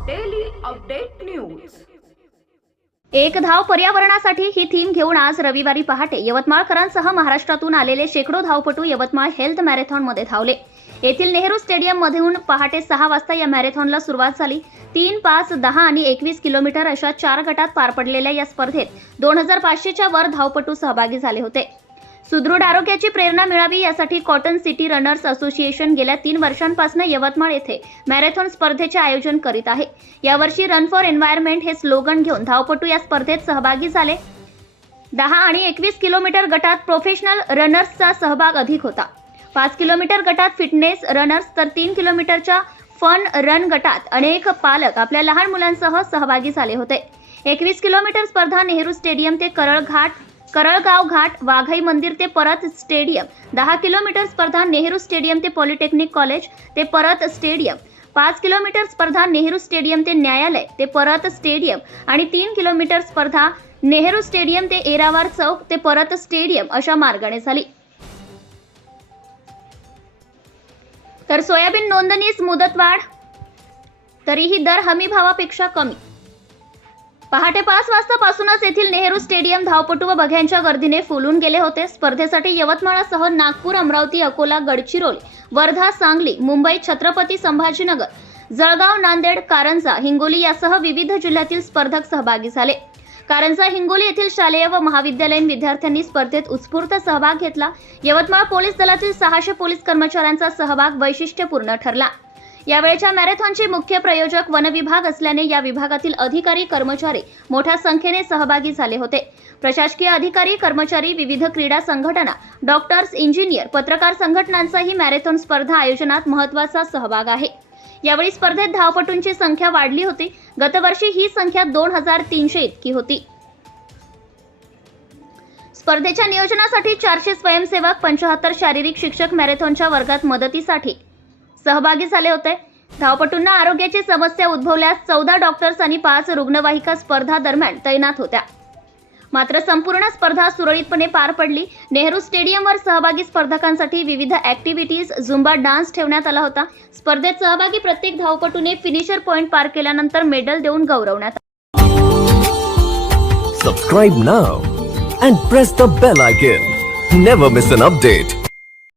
Update news एक धाव पर्यावरणासाठी ही थीम घेऊन आज रविवारी पहाटे यवतमाळकरांसह महाराष्ट्रातून आलेले शेकडो धावपटू यवतमाळ हेल्थ मॅरेथॉनमध्ये धावले. येथील नेहरू स्टेडियम मधून पहाटे सहा वाजता या मॅरेथॉनला सुरुवात झाली. तीन पाच दहा आणि एकवीस किलोमीटर अशा चार गटात पार पडलेल्या या स्पर्धेत दोन हजार पाचशेच्या वर धावपटू सहभागी झाले होते. सुदृढ आरोग्याची प्रेरणा मिळावी यासाठी कॉटन सिटी रनर्स असोसिएशन गेल्या तीन वर्षांपासून यवतमाळ येथे मॅरेथॉन स्पर्धेचे आयोजन करीत आहे. यावर्षी रन फॉर एन्व्हायरमेंट हे स्लोगन घेऊन धावपटू या स्पर्धेत सहभागी झाले. दहा आणि एकवीस किलोमीटर गटात प्रोफेशनल रनर्सचा सहभाग अधिक होता. पाच किलोमीटर गटात फिटनेस रनर्स तर तीन किलोमीटरच्या फन रन गटात अनेक पालक आपल्या लहान मुलांसह सहभागी झाले होते. एकवीस किलोमीटर स्पर्धा नेहरू स्टेडियम ते करळ घाट करळगाव घाट वाघाई मंदिर ते परत स्टेडियम. दहा किलोमीटर स्पर्धा नेहरू स्टेडियम ते पॉलिटेक्निक कॉलेज ते परत स्टेडियम. पाच किलोमीटर स्पर्धा नेहरू स्टेडियम ते न्यायालय ते परत स्टेडियम. आणि तीन किलोमीटर स्पर्धा नेहरू स्टेडियम ते एरावार चौक ते परत स्टेडियम अशा मार्गाने झाली. तर सोयाबीन नोंदणीस मुदतवाढ? तरीही दर हमी भावापेक्षा कमी. पहाटे पाच वाजतापासूनच येथील नेहरू स्टेडियम धावपटू व बघ्यांच्या गर्दीने फुलून गेले होते. स्पर्धेसाठी यवतमाळासह नागपूर अमरावती अकोला गडचिरोली वर्धा सांगली मुंबई छत्रपती संभाजीनगर जळगाव नांदेड कारंजा हिंगोली यासह विविध जिल्ह्यातील स्पर्धक सहभागी झाले. कारंजा हिंगोली येथील शालेय व महाविद्यालयीन विद्यार्थ्यांनी स्पर्धेत उत्स्फूर्त सहभाग घेतला. यवतमाळ पोलीस दलातील सहाशे पोलीस कर्मचाऱ्यांचा सहभाग वैशिष्ट्यपूर्ण ठरला. यावेळच्या मॅरेथॉनचे मुख्य प्रयोजक वन विभाग असल्याने या विभागातील अधिकारी कर्मचारी मोठ्या संख्येने सहभागी झाले होते. प्रशासकीय अधिकारी कर्मचारी विविध क्रीडा संघटना डॉक्टर्स इंजिनियर पत्रकार संघटनांचाही मॅरेथॉन स्पर्धा आयोजनात महत्त्वाचा सहभाग आहे. यावेळी स्पर्धेत धावपटूंची संख्या वाढली होती. गतवर्षी ही संख्या दोन हजार तीनशे इतकी होती. स्पर्धेच्या नियोजनासाठी चारशे स्वयंसेवक पंचाहत्तर शारीरिक शिक्षक मॅरेथॉनच्या वर्गात मदतीसाठी सहभागी झाले होते. धावपटूंना आरोग्याची समस्या उद्भवल्यास चौदा डॉक्टर्स आणि पाच रुग्णवाहिका स्पर्धा दरम्यान तैनात होत्या. मात्र संपूर्ण स्पर्धा सुरळीतपणे पार पडली. नेहरू स्टेडियमवर सहभागी स्पर्धकांसाठी विविध ऍक्टिव्हिटीज झुंबा डान्स ठेवण्यात आला होता. स्पर्धेत सहभागी प्रत्येक धावपटूने फिनिशर पॉइंट पार केल्यानंतर मेडल देऊन गौरवण्यात subscribe now and press the bell icon never miss an update.